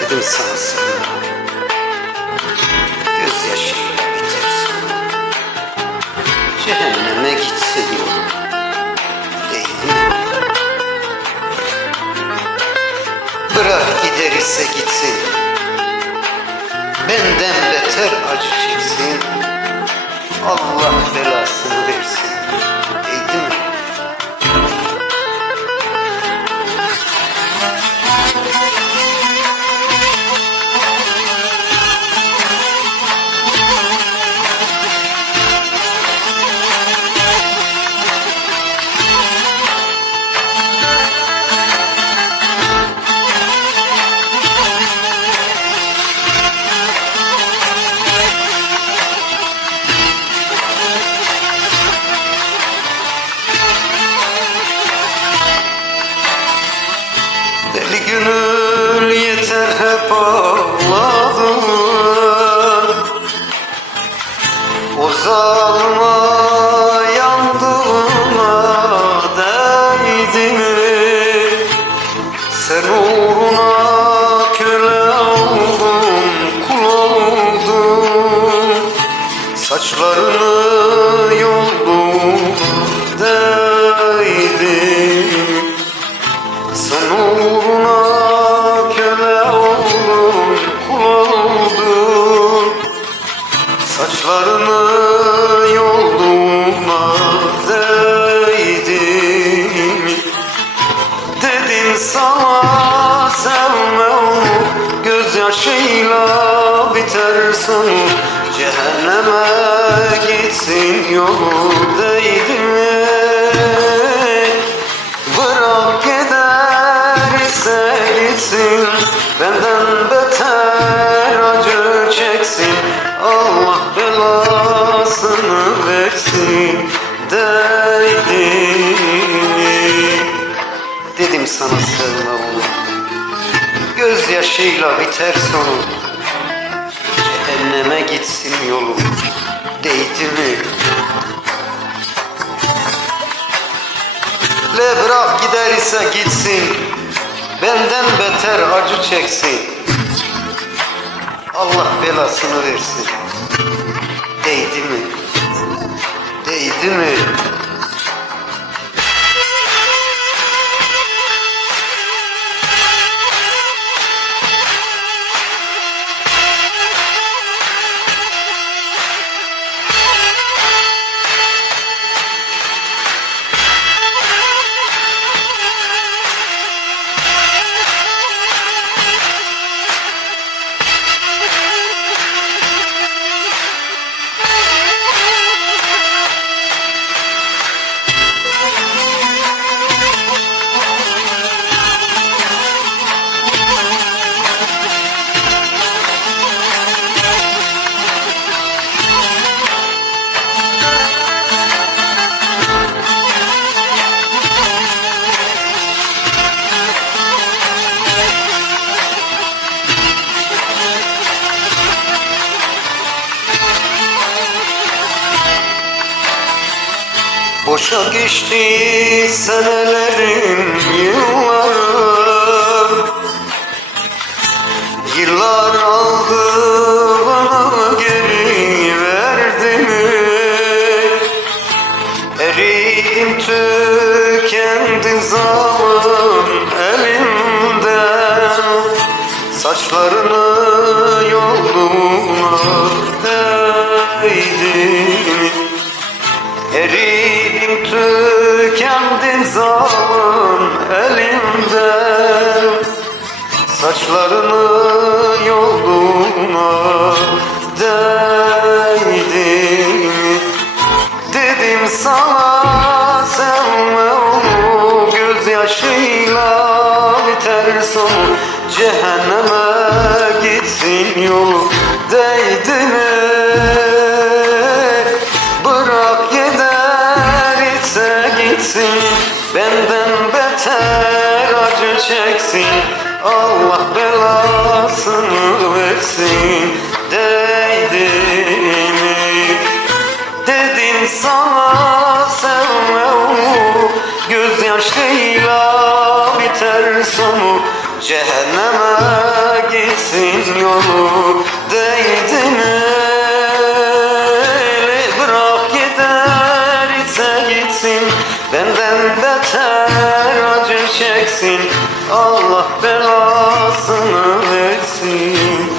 Dedim sana sevda, gözyaşıyla biter sonu. Cehenneme gitse yolum, değil mi? Bırak gider ise gitsin, benden beter acı çeksin. Allah belasını versin, değil mi? Deli gönül yeter hep ağladım, o zalıma yandığına değdi mi? Sen uğruna köle oldum, kul oldum, saçlarını yoldum değdi. Sen uğruna köle oldum, kul oldum, saçlarını yolduğuma değdim. Dedim sana sevme onu, gözyaşıyla biter sonu. Cehenneme gitsin yolu, değdi mi? Bırak giderse gitsin, benden beter acı çeksin. Allah belasını versin, değdi mi? Dedim sana sevme onu, gözyaşıyla biter sonu. Cehenneme gitsin yolu, değdi mi? Le bırak gider ise gitsin, benden beter acı çeksin. Allah belasını versin, değdi mi? Değdi mi? Boşa geçti senelerim, yıllarım. Yıllar aldı bana geri verdi mi? Eridim tükendi zalim elimden, saçlarını yolduğuna değdi mi? Eridim tükendin zalim elimden, saçlarını yolduğuna değdi mi? Dedim sana sevme onu, gözyaşıyla biter sonu. Cehenneme gitsin yolu, değdi mi? Bırak gider ise gitsin, benden beter acı çeksin. Allah belasını versin, değdi mi? Dedim sana sevme onu, gözyaşıyla biter sonu, cehenneme gitsin yolu. Değdi mi bırak gider ise gitsin, benden beter acı çeksin, Allah belasını versin.